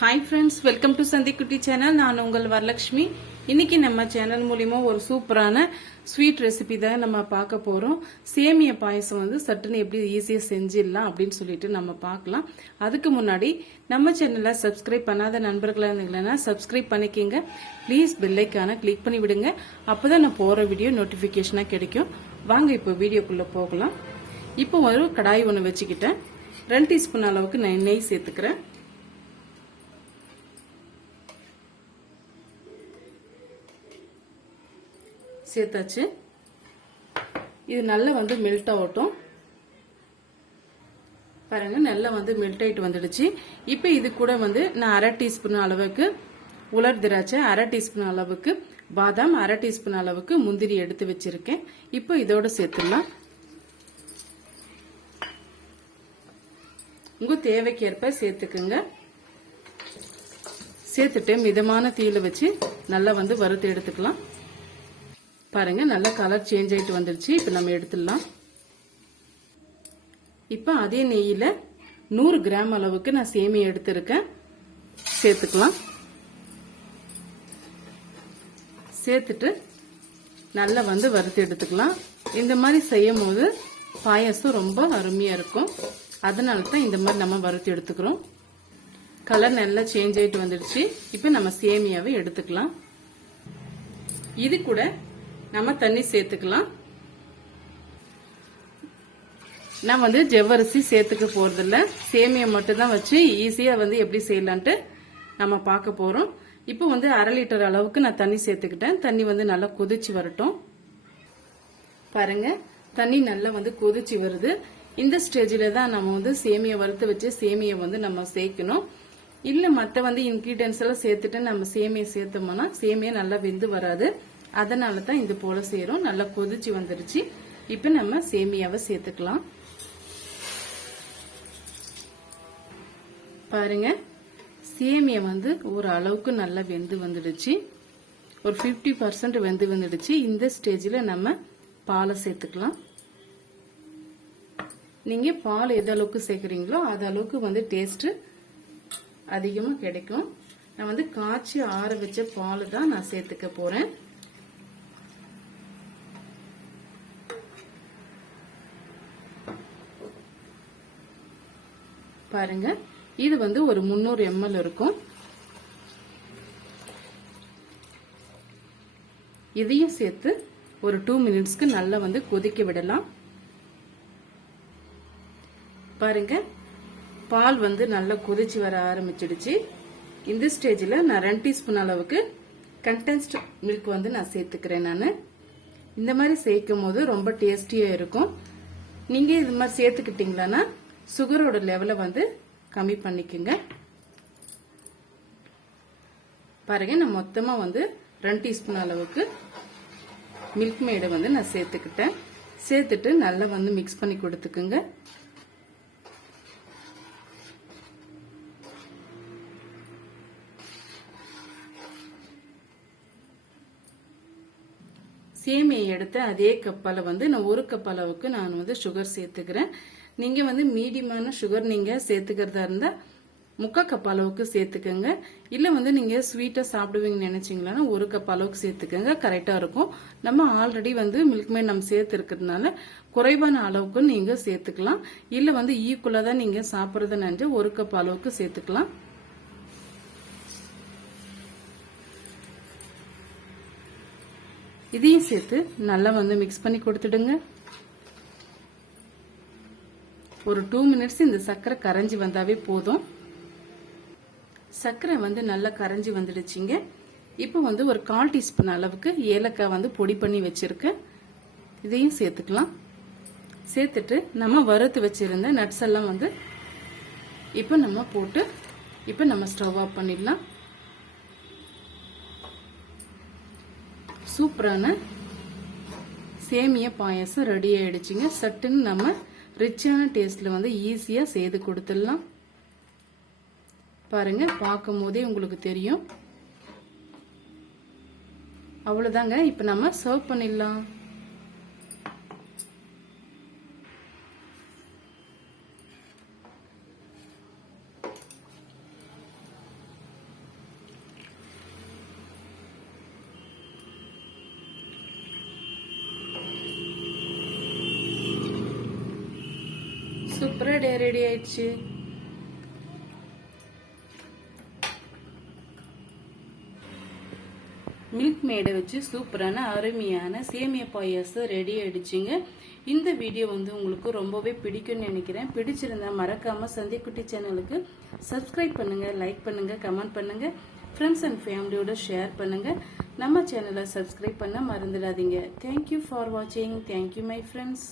Hi friends welcome to Chandikutty channel நான் உங்கள் வரலட்சுமி. இன்னைக்கு நம்ம சேனல் மூலிமா ஒரு சூப்பரான ஸ்வீட் ரெசிபி தான் நம்ம பார்க்க போகிறோம் சேமிய பாயசம் வந்து சட்டுன்னு எப்படி ஈஸியாக செஞ்சிடலாம் அப்படின்னு சொல்லிட்டு நம்ம பார்க்கலாம். அதுக்கு முன்னாடி நம்ம சேனலை சப்ஸ்கிரைப் பண்ணாத நண்பர்களாக இருந்தீங்கன்னா சப்ஸ்கிரைப் பண்ணிக்கிங்க. ப்ளீஸ் பெல்லைக்கான கிளிக் பண்ணி விடுங்க. அப்போ தான் நான் போகிற வீடியோ நோட்டிஃபிகேஷனாக கிடைக்கும். வாங்க இப்போ வீடியோக்குள்ளே போகலாம். இப்போ ஒரு கடாய் ஒன்று வச்சுக்கிட்டேன். ரெண்டு டீஸ்பூன் அளவுக்கு நான் நெய் சேர்த்துக்கிறேன். சேர்த்தாச்சு. இது நல்லா வந்து மெல்ட் ஆகட்டும். பாருங்க நல்லா வந்து மெல்ட் ஆயிட்டு வந்துடுச்சு. இப்போ இது கூட வந்து நான் அரை டீஸ்பூன் அளவுக்கு உலர் திராட்சை அரை டீஸ்பூன் அளவுக்கு பாதாம் அரை டீஸ்பூன் அளவுக்கு முந்திரி எடுத்து வச்சிருக்கேன். இப்போ இதோட சேர்த்துடலாம். உங்க தேவைக்கேற்ப சேர்த்துக்குங்க. சேர்த்துட்டு மிதமான தீயில வச்சு நல்லா வந்து வறுத்து எடுத்துக்கலாம். பாருங்க நல்லா கலர் சேஞ்ச் ஆயிட்டு வந்துருச்சு. இப்போ நம்ம எடுத்துடலாம். இப்போ அதே நெய்யில் நூறு கிராம் அளவுக்கு நான் சேமியா எடுத்திருக்கேன். சேர்த்துக்கலாம். சேர்த்துட்டு நல்லா வந்து வறுத்து எடுத்துக்கலாம். இந்த மாதிரி செய்யும் போது பாயாசம் ரொம்ப அருமையாக இருக்கும். அதனால தான் இந்த மாதிரி நம்ம வறுத்து எடுத்துக்கிறோம். கலர் நல்லா சேஞ்ச் ஆயிட்டு வந்துடுச்சு இப்போ நம்ம சேமியாவை எடுத்துக்கலாம். இது கூட நம்ம தண்ணி சேர்த்துக்கலாம். நான் வந்து ஜவ்வரிசி சேர்த்துக்க போகிறதில்ல சேமியை மட்டும்தான் வச்சு ஈஸியாக வந்து எப்படி செய்யலான்ட்டு நம்ம பார்க்க போகிறோம் இப்போ வந்து அரை லிட்டர் அளவுக்கு நான் தண்ணி சேர்த்துக்கிட்டேன். தண்ணி வந்து நல்லா கொதிச்சு வரட்டும். பாருங்க தண்ணி நல்லா வந்து கொதிச்சு வருது. இந்த ஸ்டேஜில் தான் நம்ம வந்து சேமியை வறுத்து வச்சு சேமியை வந்து நம்ம சேர்க்கணும். இல்லை மற்ற வந்து இன்க்ரீடியன்ஸ் எல்லாம் சேர்த்துட்டு நம்ம சேமியை சேர்த்தோம்னா சேமியா நல்லா வெந்து வராது. அதனால தான் இது போல செய்யறோம் நல்லா கொதிச்சு வந்துருச்சு. இப்ப நம்ம சேமியாவை சேர்த்துக்கலாம். பாருங்க சேமியா வந்து ஒரு அளவுக்கு நல்லா வெந்து வந்துடுச்சு. ஒரு ஃபிஃப்டி பர்சன்ட் வெந்து வந்துடுச்சு. இந்த ஸ்டேஜில் நம்ம பாலை சேர்த்துக்கலாம். நீங்கள் பால் எது அளவுக்கு சேர்க்குறீங்களோ அது அளவுக்கு வந்து டேஸ்ட்டு அதிகமாக கிடைக்கும். நான் வந்து காய்ச்சி ஆற வச்ச பால் தான் நான் சேர்த்துக்க போகிறேன் பாருங்க. இது வந்து ஒரு முந்நூறு எம்எல் இருக்கும். இதையும் சேர்த்து ஒரு டூ மினிட்ஸ்க்கு நல்லா வந்து கொதிக்க விடலாம். பாருங்க. பால் வந்து நல்லா கொதிச்சு வர ஆரம்பிச்சிடுச்சு. இந்த ஸ்டேஜில் நான் ரெண்டு டீஸ்பூன் அளவுக்கு கண்டென்ஸ்ட் மில்க் வந்து நான் சேர்த்துக்கிறேன் நான். இந்த மாதிரி சேர்க்கும் போது ரொம்ப டேஸ்டியாக இருக்கும். நீங்கள் இது மாதிரி சேர்த்துக்கிட்டீங்களான்னா சுகரோட லெவலை வந்து கம்மி பண்ணிக்கோங்க. பாருங்க நான் மொத்தமாக வந்து ரெண்டு டீஸ்பூன் அளவுக்கு மில்க் மேடை வந்து நான் சேர்த்துக்கிட்டேன். சேர்த்துட்டு நல்லா வந்து மிக்ஸ் பண்ணி கொடுத்துக்குங்க. சேமியை எடுத்து அதே கப்பால வந்து நான் ஒரு கப் அளவுக்கு நான் வந்து சுகர் சேர்த்துக்கிறேன். நீங்கள் வந்து மீடியமான சுகர் நீங்கள் சேர்த்துக்கிறதா இருந்தால் முக்கால் கப் அளவுக்கு சேர்த்துக்கோங்க. இல்லை வந்து நீங்கள் ஸ்வீட்டாக சாப்பிடுவீங்கன்னு நினச்சிங்களான்னா ஒரு கப் அளவுக்கு சேர்த்துக்கோங்க. கரெக்டாக இருக்கும். நம்ம ஆல்ரெடி வந்து மில்க் மேட் நம்ம சேர்த்துருக்கிறதுனால குறைவான அளவுக்கு நீங்கள் சேர்த்துக்கலாம். இல்லை வந்து ஈக்குவலாக தான் நீங்கள் சாப்பிட்றத நினச்சி ஒரு கப் அளவுக்கு சேர்த்துக்கலாம். இதையும் சேர்த்து நல்லா வந்து மிக்ஸ் பண்ணி கொடுத்துடுங்க. ஒரு டூ மினிட்ஸ் இந்த சர்க்கரை கரைஞ்சி வந்தாவே போதும். சர்க்கரை வந்து நல்லா கரைஞ்சி வந்துடுச்சிங்க. இப்போ வந்து ஒரு கால் டீஸ்பூன் அளவுக்கு ஏலக்காய் வந்து பொடி பண்ணி வச்சுருக்கேன் இதையும் சேர்த்துக்கலாம். சேர்த்துட்டு நம்ம வறுத்து வச்சுருந்த நட்ஸ் எல்லாம் வந்து இப்போ நம்ம போட்டு இப்போ நம்ம ஸ்டவ் ஆஃப் பண்ணிடலாம். சூப்பரான சேமிய பாயசம் ரெடி ஆயிடுச்சுங்க. சட்டுன்னு நம்ம ரிச்சான டேஸ்ட்ல வந்து ஈஸியா செய்து கொடுத்துடலாம். பாருங்க பார்க்கும் போதே உங்களுக்கு தெரியும். அவ்வளவுதாங்க. இப்ப நம்ம சர்வ் பண்ணிடலாம். சூப்பராக டே ரெடி ஆயிடுச்சு. மில்க் மேடை வச்சு சூப்பரான அருமையான சேமியா பாயாசம் ரெடி ஆயிடுச்சுங்க. இந்த வீடியோ வந்து உங்களுக்கு ரொம்பவே பிடிக்கும்னு நினைக்கிறேன். பிடிச்சிருந்தா மறக்காமல் சந்திக்குட்டி சேனலுக்கு சப்ஸ்கிரைப் பண்ணுங்கள் லைக் பண்ணுங்கள் கமெண்ட் பண்ணுங்கள் ஃப்ரெண்ட்ஸ் அண்ட் ஃபேமிலியோட ஷேர் பண்ணுங்கள் நம்ம சேனலை சப்ஸ்கிரைப் பண்ண மறந்துடாதீங்க. தேங்க்யூ ஃபார் வாட்சிங் தேங்க்யூ மை ஃப்ரெண்ட்ஸ்